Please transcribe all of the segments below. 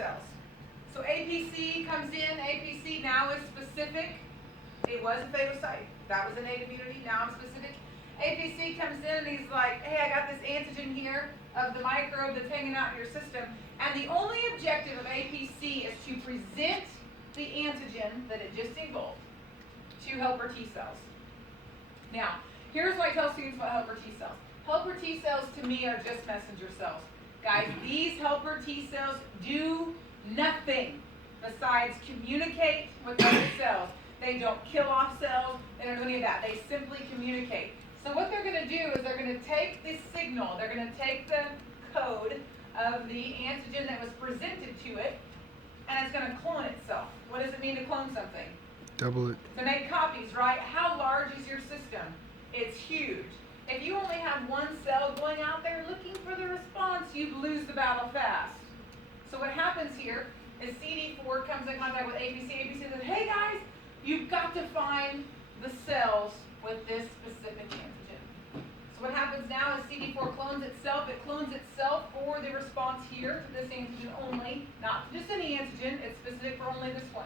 cells. So APC comes in. APC now is specific. It was a phagocyte. That was innate immunity. Now I'm specific. APC comes in and he's like, hey, I got this antigen here of the microbe that's hanging out in your system. And the only objective of APC is to present the antigen that it just engulfed to helper T cells. Now, here's what I tell students about helper T cells. Helper T cells to me are just messenger cells. Guys, these helper T cells do nothing besides communicate with other cells. They don't kill off cells, they don't do any of that. They simply communicate. So what they're going to do is they're going to take this signal, they're going to take the code of the antigen that was presented to it, and it's going to clone itself. What does it mean to clone something? Double it. To make copies, right? How large is your system? It's huge. If you only have one cell going out there looking for the response, you'd lose the battle fast. So what happens here is CD4 comes in contact with APC. APC says, hey guys, you've got to find the cells with this specific antigen. So what happens now is CD4 clones itself. It clones itself for the response here to this antigen only, not just any antigen. It's specific for only this one.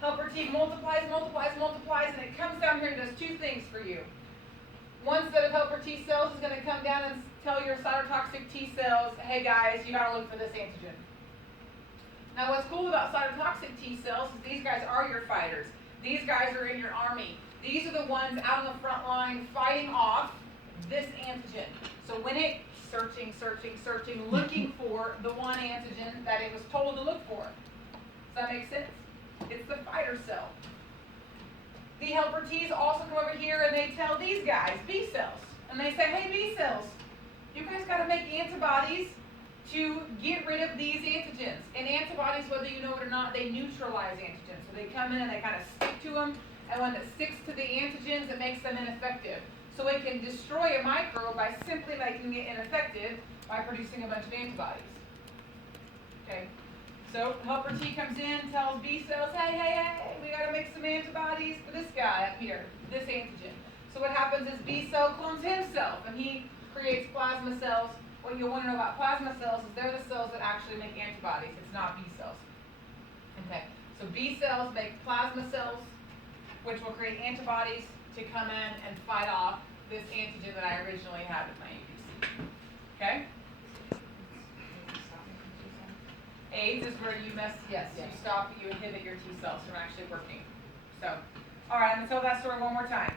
Helper T multiplies, and it comes down here and does two things for you. One set of helper T cells is going to come down and tell your cytotoxic T cells, hey guys, you got to look for this antigen. Now what's cool about cytotoxic T cells is these guys are your fighters. These guys are in your army. These are the ones out on the front line fighting off this antigen. So when it's searching, looking for the one antigen that it was told to look for. Does that make sense? It's the fighter cell. The helper T's also come over here and they tell these guys, B cells, and they say, hey B cells, you guys got to make antibodies to get rid of these antigens. And antibodies, whether you know it or not, they neutralize antigens. So they come in and they kind of stick to them, and when it sticks to the antigens, it makes them ineffective. So it can destroy a microbe by simply making it ineffective by producing a bunch of antibodies. Okay. So helper T comes in, tells B cells, hey, we got to make some antibodies for this guy up here, this antigen. So what happens is B cell clones himself, and he creates plasma cells. What you'll want to know about plasma cells is they're the cells that actually make antibodies. It's not B cells. Okay. So B cells make plasma cells, which will create antibodies to come in and fight off this antigen that I originally had with my APC. Okay? AIDS is where you stop, you inhibit your T cells from actually working. So, all right, I'm going to tell that story one more time.